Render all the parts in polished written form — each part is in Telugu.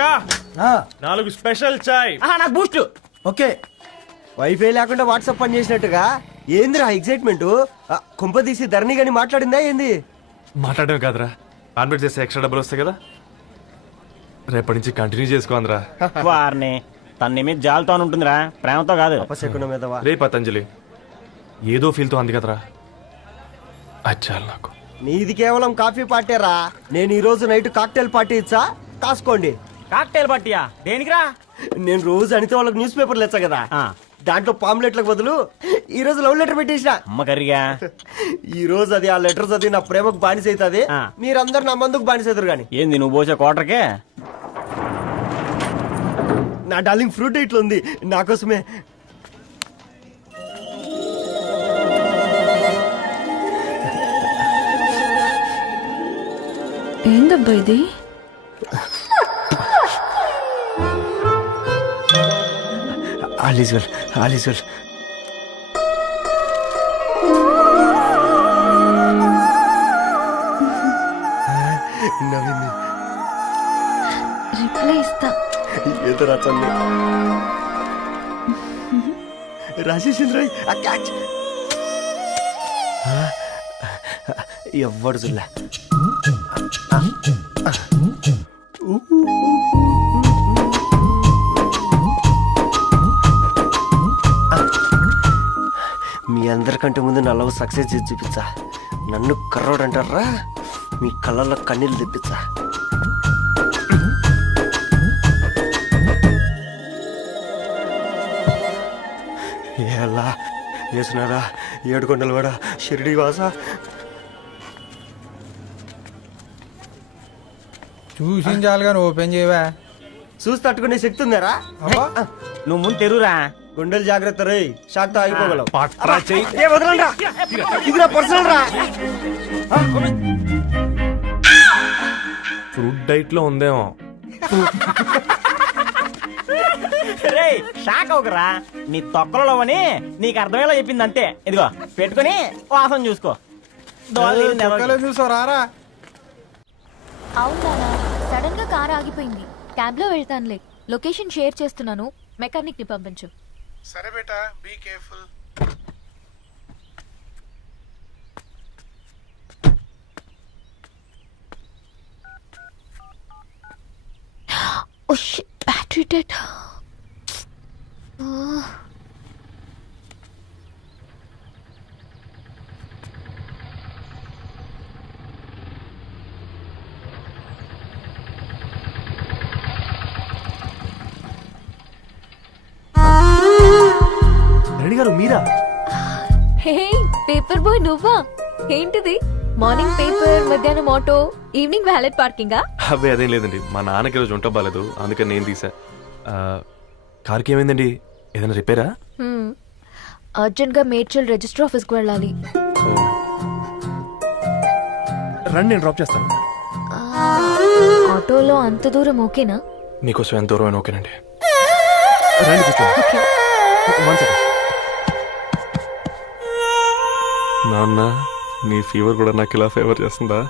కాకా 4 స్పెషల్ చాయ్. నాకు బూస్ట్. ఓకే. వైఫై లేకుండా వాట్సాప్ పని చేసినట్టుగా ఏందిరా ఎక్సైట్మెంట్? కుంప తీసి ధరణి గాని మాట్లాడిందా ఏంది? మాట్లాడమే కాదురా, కాన్వర్ట్ చేస్తే ఎక్స్ట్రా డబ్బులు వస్తాయి కదా, రేపటి నుంచి కంటిన్యూ చేసుకోందిరా. వారిని తన మీద జాలతో ఉంటుందిరా, ప్రేమతో కాదు. అపశకునం మీదవా? రే పతంజలి, ఏదో ఫీల్తో అంది కదరా, అచ్చాలి నాకు. నీది కేవలం కాఫీ పార్టీరా. నేను ఈ రోజు నైట్ కాక్టైల్ పార్టీ ఇచ్చా, కాసుకోండి. కాక్టైల్ పార్టీయా? దేనికిరా? నేను రోజు అనితే వాళ్ళకి న్యూస్ పేపర్లు ఇచ్చా కదా, దాంట్లో పాంప్లెట్లకు బదులు ఈ రోజు లవ్ లెటర్ పెట్టేసిన. అమ్మ కర్రీగా ఈ రోజు అది ఆ లెటర్ చదివి నా ప్రేమకు బానిస అవుతుంది. మీరందరు నా మందుకు బానిస అవుతారు. కానీ ఏంది నువ్వు పోసే కోటర్కే? నా డార్లింగ్ ఫ్రూట్ ఇట్లా ఉంది నా కోసమే. ఏందబ్బా ఇది? ఆలిజుల్ ఆలిజుల్. నవ్వింది. రిప్లై ఇస్తా. ఏదో రచండి రాజేసింద్ర. ఎవ్వడు జుల్లా. మీ అందరికంటే ముందు నా లవ్ సక్సెస్ చేసి చూపించా. నన్ను కర్రోడు అంటారా? మీ కళ్ళల్లో కన్నీళ్ళు తెప్పించా. ఎలా వేసినారా ఏడుకొండలు కూడా షిరిడి వాస. చూసించాలి కానీ ఓపెన్ చేయవా? చూసి తట్టుకునే శక్తి ఉందారా? నువ్వు ముందు తెరురా. గుండెలు జాగ్రత్త రే, షాక్ తో ఆగిపోగలవు. పట్రా చెయ్యి. ఇది నా పర్సనల్ రా. ఫ్రూట్ డైట్ లో ఉందేమో. రే షాక్ అవుకరా, నీ తొక్కలలో అని నీకు అర్థమయ్యేలా చెప్పింది అంతే. ఇదిగో పెట్టుకుని వాసన చూసుకో. చూసావు రారా? అవునా, సడన్ గా కార్ ఆగిపోయింది. క్యాబ్ లో వెళ్తానులే. లొకేషన్ షేర్ చేస్తున్నాను, మెకానిక్ ని పంపించు. సరే బేటా, be careful. Oh shit, battery dead. Reddy గారు మీరా? హే పేపర్ బాయ్, నువ్వా? ఏంటిది? మార్నింగ్ పేపర్, మధ్యాహ్నం ఆటో, ఈవినింగ్ వ్యాలెట్ పార్కింగా? అబ్బే అదేం లేదండి, మా నాన్నకి రోజు ఉంట బాగాలేదు, అందుకని నేను తీసా. కార్కి ఏమైందండి? ఏదైనా రిపేరా? అర్జెంట్ గా మేడ్చల్ రిజిస్టర్ ఆఫీస్ కు వెళ్ళాలి. రండి, నేను డ్రాప్ చేస్తాను. ఆటోలో అంత దూరం ఓకేనా? మీకోసం ఎంత దూరం అయినా ఓకేనండి. రండి కూర్చోండి. One second. నాన్న, నీ ఫీవర్ కూడా నాకు ఇలా ఫేవర్ చేస్తుందా?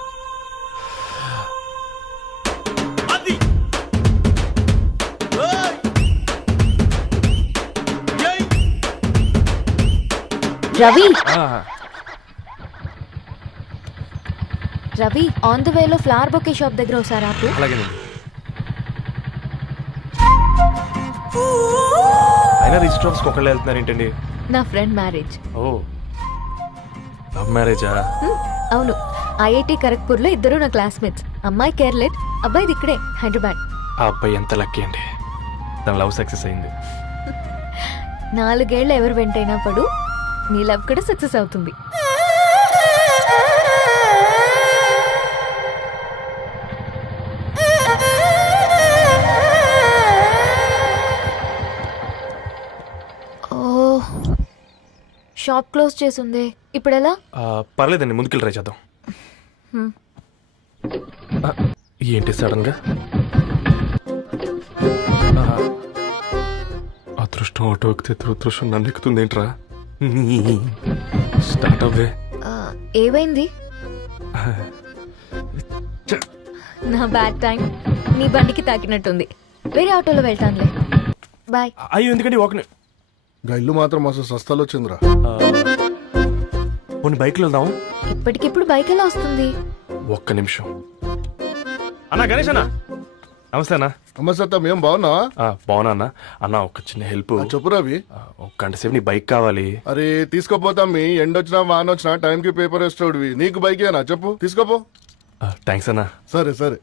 రవి, రవి ఆన్ ద వేలో ఫ్లవర్ బొకే షాప్ దగ్గర ఒకసారి ఆపు. అలాగేనండి. అయినా రిజిస్టర్ ఆఫీస్కి ఒకళ్ళు వెళ్తున్నారు ఏంటండి? నా ఫ్రెండ్ మ్యారేజ్. ఓ, లవ్ మ్యారేజా? అవును, ఐఐటి ఖరగ్పూర్ లో ఇద్దరు నా క్లాస్మేట్స్. అమ్మాయి కేర్లెట్, అబ్బాయిది ఇక్కడే హైదరాబాద్. ఆ అబ్బాయి ఎంత లక్కీ అండి, తన లవ్ సక్సెస్ అయింది. 4 ఏళ్ళు ఎవరు వెంటైనా పడు, నీ లవ్ కూడా సక్సెస్ అవుతుంది. షాప్ క్లోజ్ చేసింది, ఇప్పుడు ఎలా? పర్లేదండి, ముందుకెళ్ళి ట్రై చేద్దాం. ఏంటి సడన్ గా? అదృష్టం ఆటో ఎక్కితే దురదృష్టం నన్ను ఎక్కుతుంది ఏంట్రా? స్టార్ట్ అవ్వే. ఏమైంది? నా బ్యాడ్ టైం నీ బండికి తాకినట్టుంది. వేరే ఆటోలో వెళ్తానులే. బాయ్. అయ్యో ఎందుకండి ఒక గా ఇల్లు మాత్రం మస్తు సస్తాలు వచ్చిందిరా. కొన్ని బైక్లో వెళ్దాం. ఇప్పటికిప్పుడు బైక్ ఎలా వస్తుంది? ఒక్క నిమిషం. అన్నా గణేష్ అన్న, నమస్తే అన్న. అమ్మసత్తం ఏం బాగున్నావా? బాగున్నా అన్న. అన్న ఒక చిన్న హెల్ప్. చెప్పు రవి. ఒక గంట సేపు నీ బైక్ కావాలి. అరే తీసుకోపోతాం, మీ ఎండొచ్చినా వాన వచ్చినా టైంకి పేపర్ వేస్తాడువి. నీకు బైకేనా చెప్పు, తీసుకోపో. థ్యాంక్స్ అన్న. సరే సరే.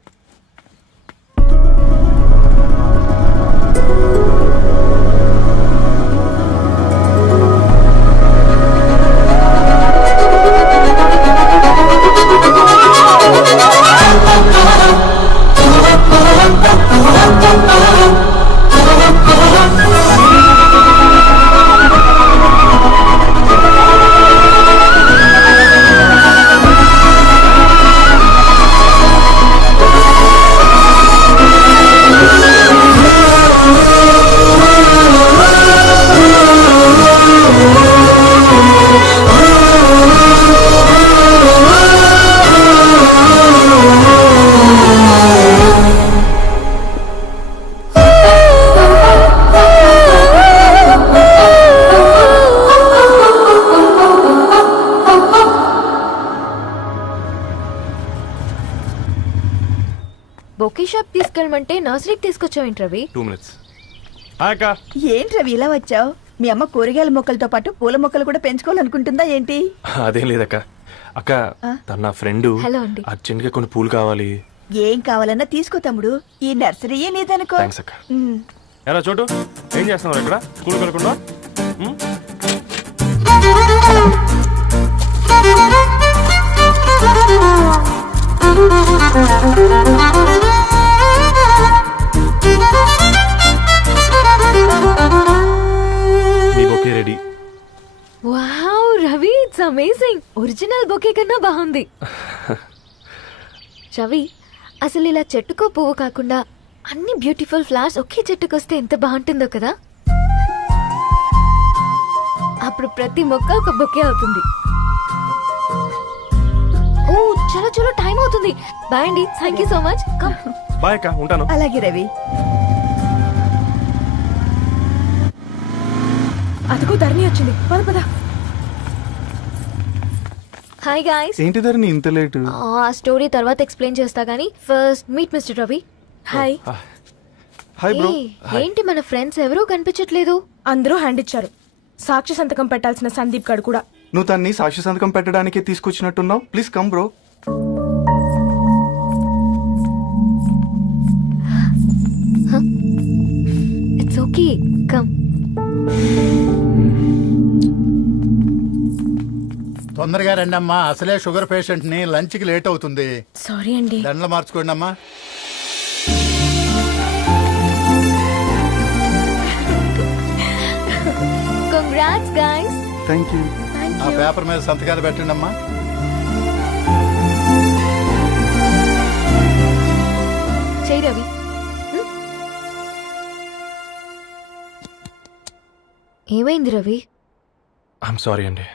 బొకే షాప్ తీసుకెళ్ళమంటే నర్సరీకి తీసుకొచ్చావేంటి రవి? 2 minutes. హాయ్ అక్క. ఏంటి రవి ఇలా వచ్చావు? మీ అమ్మ కూరగాయల మొక్కలతో పాటు పూల మొక్కలు కూడా పెంచుకోవాలనుకుంటుందా ఏంటి? అదేం లేదక్క. అక్క తన నా ఫ్రెండ్ హలో అండి. అర్జెంట్ గా కొన్ని పూలు కావాలి. ఏం కావాలన్నా తీసుకో తమ్ముడు, ఈ నర్సరీయే నీదనుకో. థ్యాంక్స్ అక్క. ఎలా చోటు ఏం చేస్తున్నావు ఇక్కడ? స్కూల్ వెళ్ళకుండా? మీ bouquet ready. Wow Ravi, it's amazing. Original bouquet కన్నా బాగుంది. రవి, అసలు ఇలా చెట్టుకో పువ్వు కాకుండా అన్ని బ్యూటిఫుల్ ఫ్లవర్స్ ఒకే చెట్టుకు వస్తే ఎంత బాగుంటుందో కదా. అప్పుడు ప్రతి మొక్క ఒక బొకే అవుతుంది. ఓ చలో చలో, టైం అవుతుంది. బాయ్ అండి, thank you so much. Come. Bye అక్క, ఉంటాను. అలాగే రవి. అదిగో ధరణి వచ్చింది, పద పద. Hi guys. ఏంటి ధరణి ఇంత లేట్? ఆ స్టోరీ తర్వాత ఎక్స్ప్లెయిన్ చేస్తా గానీ first meet mister Ravi. Hi. Hi bro. ఏంటి మన ఫ్రెండ్స్ ఎవరూ కనిపించట్లేదు? అందరూ హ్యాండ్ ఇచ్చారు. సాక్షి సంతకం పెట్టాల్సిన సందీప్ గడు కూడా. నువ్వు తన్ని సాక్షి సంతకం పెట్టడానికి తీసుకొచ్చినట్టున్నావు. Please come bro. It's okay, come. తొందరగా రండి అమ్మా, అసలే షుగర్ పేషెంట్ ని, లంచ్ కి లేట్ అవుతుంది. సారీ అండి. దండలు మార్చుకోండి అమ్మా. Congrats guys. Thank you. ఆ పేపర్ మీద సంతకాలు పెట్టండి అమ్మా. చెయ్యి రవి. ఏమైంది రవి? ఐఎమ్ సారీ అండి.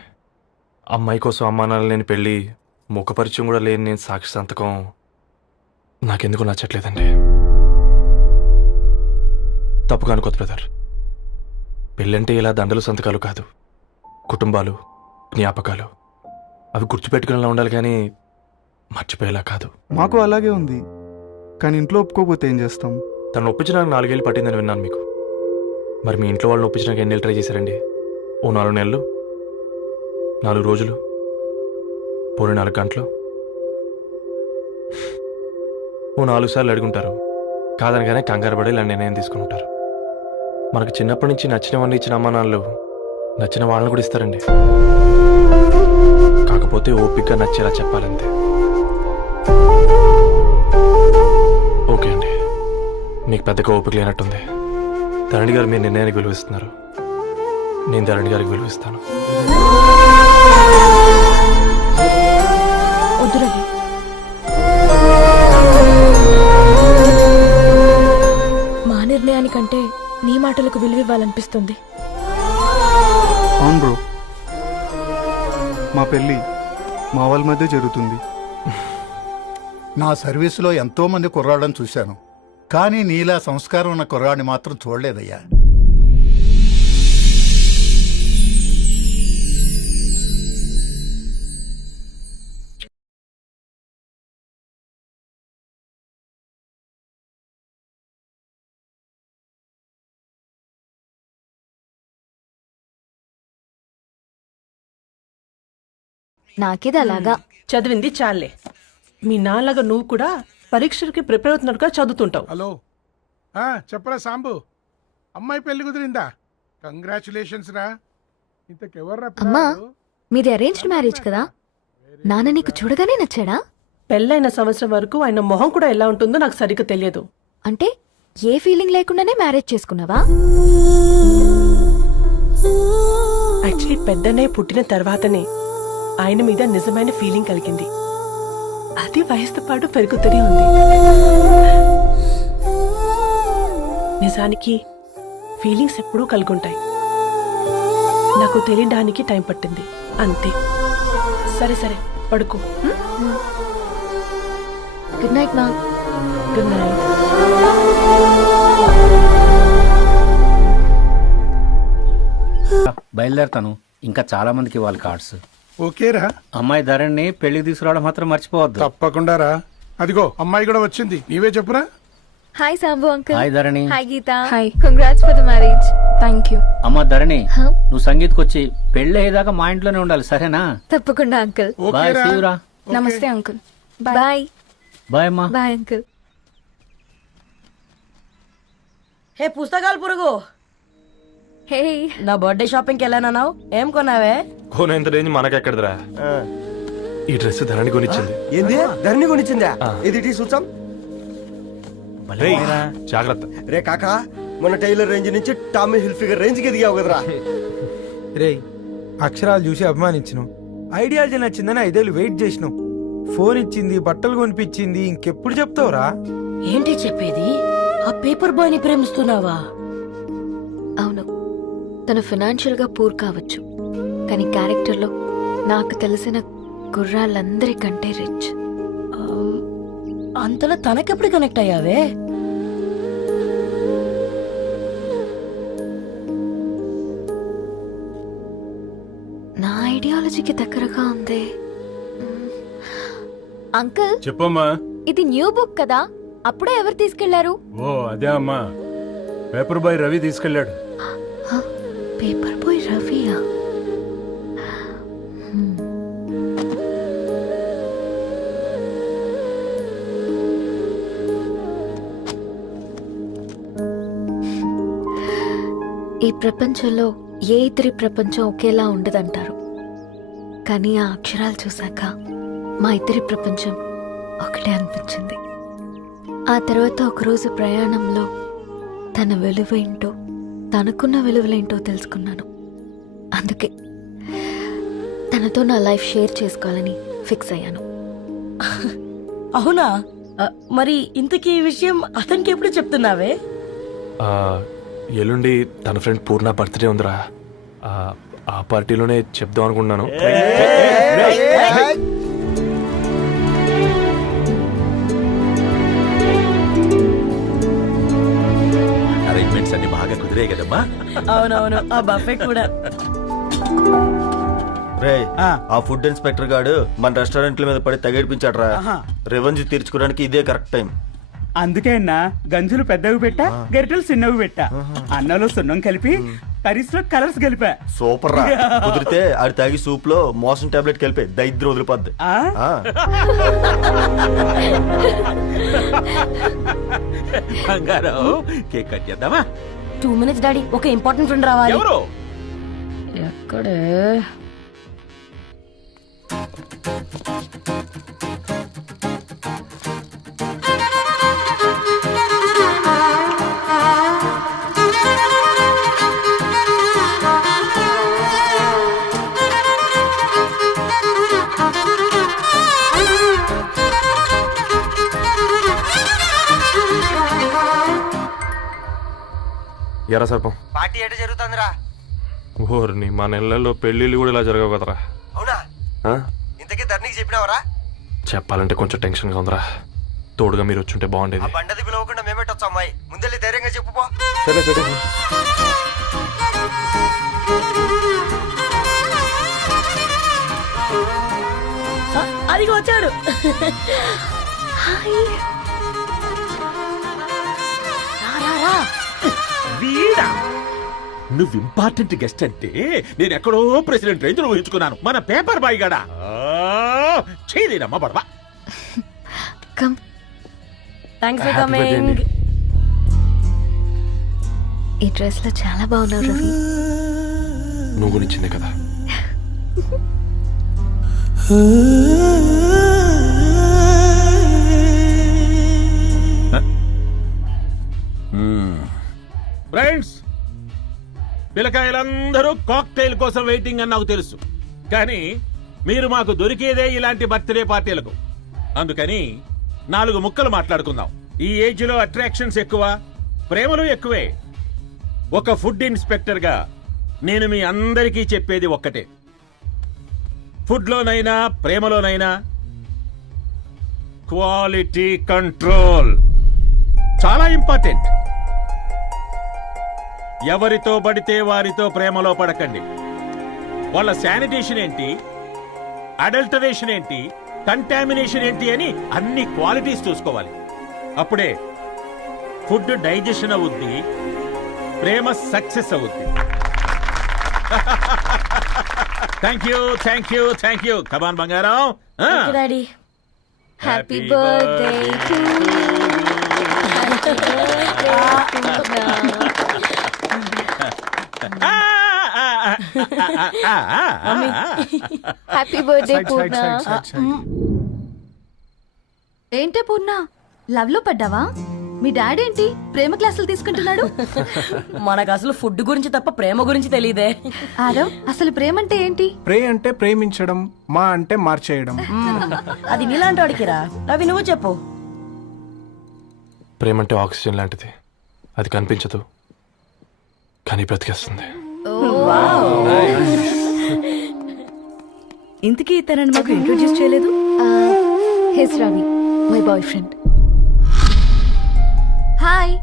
అమ్మాయి కోసం అమ్మానాలు లేని పెళ్ళి, ముఖపరిచయం కూడా లేని నేను సాక్షి సంతకం నాకెందుకు నచ్చట్లేదండి. తప్పుగా అనుకోదు బ్రదర్. పెళ్ళంటే ఇలా దండలు సంతకాలు కాదు, కుటుంబాలు, జ్ఞాపకాలు. అవి గుర్తుపెట్టుకునేలా ఉండాలి కానీ మర్చిపోయేలా కాదు. మాకు అలాగే ఉంది, కానీ ఇంట్లో ఒప్పుకోకపోతే ఏం చేస్తాం? తను ఒప్పించడానికి 4 ఏళ్ళు పట్టిందని విన్నాను మీకు. మరి మీ ఇంట్లో వాళ్ళని ఒప్పించడానికి ఎన్ని ఏళ్ళు ట్రై చేశారండి? ఓ 4 నెలలు, 4 రోజులు, పోనీ 4 గంటలు, ఓ 4 సార్లు అడుగుంటారు. కాదనగానే కంగారు పడి ఇలా నిర్ణయం తీసుకుని ఉంటారు. మనకు చిన్నప్పటి నుంచి నచ్చినవన్నీ ఇచ్చిన అమ్మా నాన్నలు నచ్చిన వాళ్ళని కూడా ఇస్తారండి. కాకపోతే ఓపికగా నచ్చేలా చెప్పాలంతే. ఓకే అండి, మీకు పెద్దగా ఓపిక లేనట్టుంది. ధరణి గారు మీ నిర్ణయానికి విలువిస్తున్నారు, నేను ధరణి గారికి విలువిస్తాను. వద్దు రవి. మా నిర్ణయానికంటే నీ మాటలకు విలువివ్వాలనిపిస్తుంది. అవును బ్రో, మా పెళ్ళి మా వాళ్ళ మధ్య జరుగుతుంది. నా సర్వీసులో ఎంతో మంది కుర్రాళ్ళని చూశాను, కానీ నీలా సంస్కారం ఉన్న కుర్రాడిని మాత్రం చూడలేదయ్యా. నాకేది అలాగా. చదివింది చాలే. మీ నాన్నగా నువ్వు కూడా పరీక్షలకి ప్రిపేర్ అవుతున్నట్టుగా చదువుతుంటావు. హలో చెప్పరా సాంబు, అమ్మాయి పెళ్లి కుదిరిందా? కంగ్రాచులేషన్స్ రా. ఇంతకెవర్రా అమ్మా, పిల్లాడు? మీది అరేంజ్డ్ మ్యారేజ్ కదా? నాన్న నీకు చూడగానే నచ్చాడా? పెళ్ళైన సంవత్సరం వరకు ఆయన మొహం కూడా ఎలా ఉంటుందో నాకు సరిగ్గా తెలియదు. అంటే ఏ ఫీలింగ్ లేకుండానే మ్యారేజ్ చేసుకున్నావా? యాక్చువల్లీ పెద్దనే పుట్టిన తర్వాతనే ఆయన మీద నిజమైన ఫీలింగ్ కలిగింది. అది వయసుతో పాటు పెరుగుతూనే ఉంది. నిజానికి ఫీలింగ్స్ ఎప్పుడూ కలుగుంటాయి. నాకు తెలియడానికి టైం పట్టింది అంతే. సరే సరే పడుకో. గుడ్ నైట్ మా. Good night. బయలుదేరతాను. ఇంకా చాలా మందికి ఇవ్వాలి కార్డ్స్. ఓకేరా. అమ్మాయి ధరణి పెళ్లికి తీసుకురావడం మాత్రం మర్చిపోవద్దు. తప్పకుండా రా. అదిగో అమ్మాయి కూడా వచ్చింది, నీవే చెప్పురా. Hi Sambu uncle. Hi Dharani. Hi Geeta. Hi. Congrats for the marriage. Thank you. అమ్మ ధరణి, నువ్వు సంగీత్కి వచ్చి పెళ్లి అయ్యేదాకా మా ఇంట్లోనే ఉండాలి, సరేనా? తప్పకుండా అంకుల్. బాయ్. ఓకేరా. సీయురా. నమస్తే అంకుల్. బాయ్. బాయ్ అమ్మా. Bye uncle. హే పుస్తకాలు పురుగు, హే నా బర్త్డే షాపింగ్కి వెళ్ళానన్నావు, ఏం కొన్నావే? కోనేంత రేంజ్ మనకెక్కడదిరా. ఈ డ్రెస్ ధరణి కొనిచ్చింది. ఏంది ధరణి కొనిచ్చిందా? ఇది టీ సూచం. రేయ్, జాగ్రత్త. రే కాకా, మన టైలర్ రేంజ్ నుంచి టామీ హిల్ఫిగర్ రేంజ్ కి ఎదిగావు కదరా. రే, అక్షరాలు చూసి అభిమానించను, ఐడియాలజీ నచ్చిందని 5 ఏళ్ళు వెయిట్ చేసినావు. ఫోన్ ఇచ్చింది, బట్టలు కొనిపించింది, ఇంకెప్పుడు చెప్తావురా? ఏంటి చెప్పేది? ఆ పేపర్ బాయ్ ని ప్రేమిస్తున్నావా? అవును, తను ఫైనాన్షియల్ గా పూర్ కావచ్చు, కానీ క్యారెక్టర్ లో నాకు తెలిసిన గుర్రాలందరికంటే రిచ్. అంతలో తనకెప్పుడు కనెక్ట్ అయ్యావే? నా ఐడియాలజీకి దగ్గరగా ఉంది. అంకుల్ చెప్పమ్మా. ఇది న్యూ బుక్ కదా, అప్పుడే ఎవరు తీసుకెళ్లారు? ఓ అదే అమ్మా, పేపర్ బాయ్ రవి తీసుకెళ్ళాడు. పేపర్ బాయ్ రవియా? ఈ ప్రపంచంలో ఏ ఇద్దరి ప్రపంచం ఒకేలా ఉండదంటారు, కానీ ఆ అక్షరాలు చూశాక మా ఇద్దరి ప్రపంచం ఒకటే అనిపించింది. ఆ తర్వాత ఒకరోజు ప్రయాణంలో తన విలువేంటో, తనకున్న విలువలేంటో తెలుసుకున్నాను. అందుకే తనతో నా లైఫ్ షేర్ చేసుకోవాలని ఫిక్స్ అయ్యాను. అవునా? మరి ఇంతకీ ఈ విషయం అతనికి ఎప్పుడు చెప్తున్నావే? ఎల్లుండి తన ఫ్రెండ్ పూర్ణ బర్త్డే ఉందిరా. ఆ పార్టీలోనే చెప్దాం అనుకున్నాను. అరేంజ్మెంట్స్ అన్ని బాగా కుదిరే కదమ్మా. అవునవును, ఆ బఫే కూడా. రే, ఆ ఫుడ్ ఇన్స్పెక్టర్ గాడు మన రెస్టారెంట్ల మీద పడి తగేడిపించాడ్రా. రెవెన్యూ తీర్చుకోవడానికి ఇదే కరెక్ట్ టైం. అందుకే అన్న గంజులు పెద్దవి పెట్టా, గరిటెలు చిన్నవి పెట్టా, అన్నంలో సున్నం కలిపి కర్రీస్లో కలర్స్ కలిపా. సూపర్ రా. కుదిరితే అది తాగి సూప్ లో మోషన్ టాబ్లెట్ కలిపే దైద్యం వదిలిపోద్ది. కేక్ కట్ చేద్దామా? 2 minutes డాడీ, ఒక ఇంపార్టెంట్ ఫ్రెండ్ రావాలి. ఎవరు? ఎక్కడే? ఎరా సర్పం, పార్టీ ఎట జరుగుతుందిరా? ఓర్ని మా నెలల్లో పెళ్ళిళ్ళు కూడా ఇలా జరగవు కదరా. అవునా? ఇంతకీ ధరణికి చెప్పినావరా? చెప్పాలంటే కొంచెం టెన్షన్గా ఉందిరా. తోడుగా మీరు వచ్చుంటే బాగుండేది. బండది పిలవకుండా మేమేటొచ్చా అమ్మాయి, ముందెళ్ళి ధైర్యంగా చెప్పుకో. సరే సరే. అది వచ్చాడు. వీడా నువ్వు ఇంపార్టెంట్ గెస్ట్ అంటే నేను ఎక్కడో ప్రెసిడెంట్ రేంజ్ ఊహించుకున్నాను. మన పేపర్ బాయ్ గడా చేయలేదమ్మా బడవా. Come. Thanks for Happy birthday coming. అండి. ఈ డ్రెస్ లో చాలా బాగున్నావు రవి. నువ్వు గురించిందే కదా. ఫ్రెండ్స్, పిల్లకాయలందరూ కాక్టైల్ కోసం వెయిటింగ్ అని నాకు తెలుసు. కానీ మీరు మాకు దొరికేదే ఇలాంటి బర్త్డే పార్టీలకు. అందుకని 4 ముక్కలు మాట్లాడుకుందాం. ఈ ఏజ్ లో అట్రాక్షన్స్ ఎక్కువ, ప్రేమలు ఎక్కువే. ఒక ఫుడ్ ఇన్స్పెక్టర్ గా నేను మీ అందరికీ చెప్పేది ఒక్కటే, ఫుడ్ లోనైనా ప్రేమలోనైనా క్వాలిటీ కంట్రోల్ చాలా ఇంపార్టెంట్. ఎవరితో పడితే వారితో ప్రేమలో పడకండి. వాళ్ళ శానిటేషన్ ఏంటి, అడల్టరేషన్ ఏంటి, కంటామినేషన్ ఏంటి అని అన్ని క్వాలిటీస్ చూసుకోవాలి. అప్పుడే ఫుడ్ డైజెషన్ అవుద్ది, ప్రేమ సక్సెస్ అవుద్ది. Thank you thank you thank you. Come on బంగారం. Daddy happy birthday to happy birthday Purna. ఏంటే పూర్ణ, లవ్ లో పడ్డావా? మీ డాడీ ఏంటి ప్రేమ క్లాసులు తీసుకుంటున్నాడు? మనకు అసలు ఫుడ్ గురించి తప్ప ప్రేమ గురించి తెలియదే. ఆరవ్, అసలు ప్రేమ అంటే ఏంటి? ప్రే అంటే ప్రేమించడం, మా అంటే మార్చేయడం. అది నీలాంటి వాడికిరా. రవి నువ్వు చెప్పు. ప్రేమంటే ఆక్సిజన్ లాంటిది. అది కనిపించదు కానీ బ్రతికేస్తుంది. ఇంతకీ తనని మాకు ఇంట్రొడ్యూస్ చేయలేదు. He's Ravi, my boyfriend. Hi,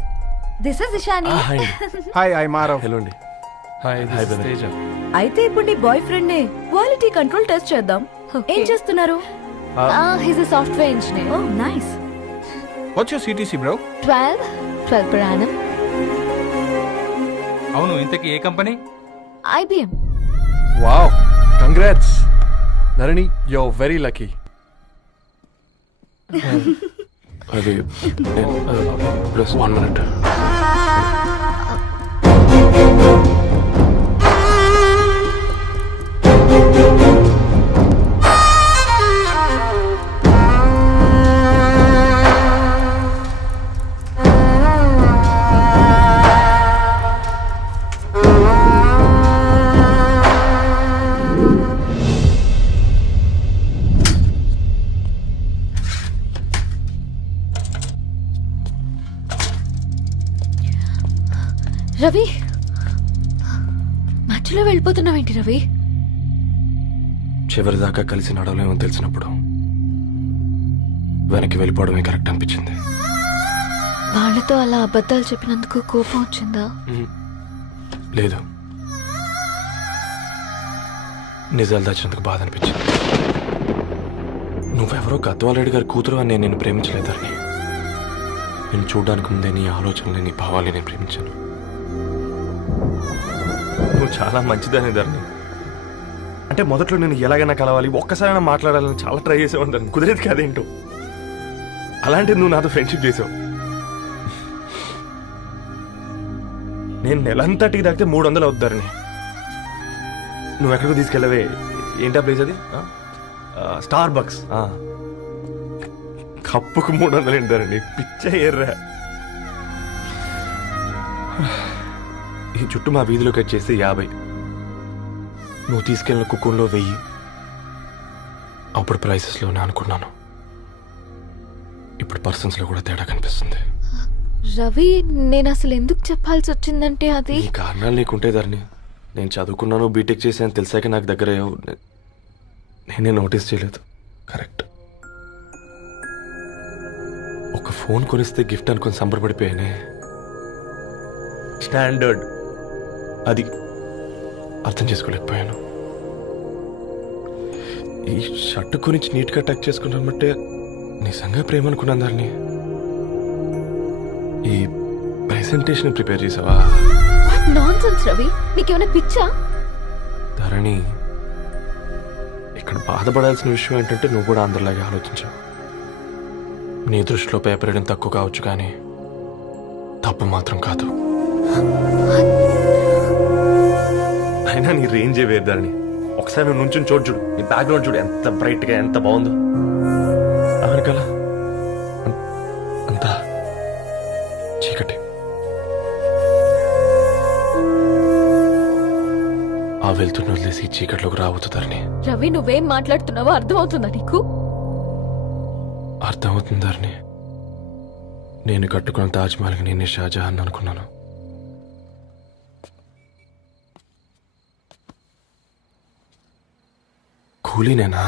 this is Ishani. Hi, I మారవ్. హలో అండి. హాయ్ తేజ. అయితే ఇప్పుడు నీ బాయ్ ఫ్రెండ్ నే క్వాలిటీ కంట్రోల్ టెస్ట్ చేద్దాం. ఏం చేస్తున్నారు? He's a software engineer. Oh nice. What's your CTC bro? 12 per annum. అవును, ఇంతకీ ఏ కంపెనీ? IBM. Wow, congrats Dharani, you are very lucky. అది ప్లస్ 1 minute. రవి, మధ్యలో వెళ్ళిపోతున్నావేంటి రవి? చివరిదాకా కలిసి నడవలేమో తెలిసినప్పుడు వెనక్కి వెళ్ళిపోవడమే కరెక్ట్ అనిపించింది. వాళ్ళతో అలా అబద్ధాలు చెప్పినందుకు కోపం వచ్చిందా? లేదు, నిజాలు దాచినందుకు బాధ అనిపించింది. నువ్వెవరో గద్వాలరెడ్డి గారి కూతురు అని నేను ప్రేమించలేదని. నేను చూడడానికి ముందే నీ ఆలోచనలు, నీ భావాలు నేను ప్రేమించాను. నువ్వు చాలా మంచిదని ధరణి. అంటే మొదట్లో నేను ఎలాగైనా కలవాలి, ఒక్కసారైనా మాట్లాడాలని చాలా ట్రై చేసేవాడిని ధరణి. కుదిరేది కాదేంటో. అలాంటిది నువ్వు నాతో ఫ్రెండ్షిప్ చేసావు. నేను నెలంతటికి తాకితే 300 అవుతారని. నువ్వు ఎక్కడికి తీసుకెళ్ళవే? ఏంటా ప్లేస్ అది? Star bucks. కప్పుకు 300 ఏంటారండి, పిచ్చ ఎర్రా. ఈ చుట్టూ మా వీధిలోకి వచ్చేసి 50. నువ్వు తీసుకెళ్ళిన కుక్కర్లో 1000. అప్పుడు ప్రైసెస్లోనే అనుకున్నాను, ఇప్పుడు పర్సన్స్లో కూడా తేడా కనిపిస్తుంది. రవి, నేను అసలు ఎందుకు చెప్పాల్సి వచ్చిందంటే అది ఈ కారణాలు నీకుంటే ధరణి. నేను చదువుకున్నాను, బీటెక్ చేశాను తెలిసాక నాకు దగ్గర నేనే నోటీస్ చేయలేదు. కరెక్ట్. ఫోన్ కొనిస్తే గిఫ్ట్ అనుకుని సంబరపడిపోయానే. స్టాండర్డ్ అది అర్థం చేసుకోలేకపోయాను. ఈ షర్ట్ గురించి నీట్గా టచ్ చేసుకున్నామంటే నిజంగా ప్రేమ అనుకున్నాను దాన్ని. ఈ ప్రెజెంటేషన్ ప్రిపేర్ చేసావా? నాన్సెన్స్ రవి, నీకేమైనా పిచ్చా? ధరణి, ఇక్కడ బాధపడాల్సిన విషయం ఏంటంటే నువ్వు కూడా అందరిలాగే ఆలోచించావు. నీ దృష్టిలో పేపర్ వేయడం తక్కువ కావచ్చు, కానీ తప్పు మాత్రం కాదు. అయినా నీ రేంజే వేరు ధరణి. ఒకసారి నువ్వు నుంచుని చూడు, నీ బ్యాక్గ్రౌండ్ చూడు ఎంత బ్రైట్ గా ఎంత బాగుందో. వెనకాల అంతా చీకటి. ఆ వెళ్తున్న వదిలేసి చీకట్లోకి రాబోతుందని. రవి, నువ్వేం మాట్లాడుతున్నావో అర్థమవుతుందా నీకు? అర్థమవుతుందని నేను కట్టుకున్న తాజ్ మహల్కి నేనే షాజహాన్ అనుకున్నాను. కూలీనేనా?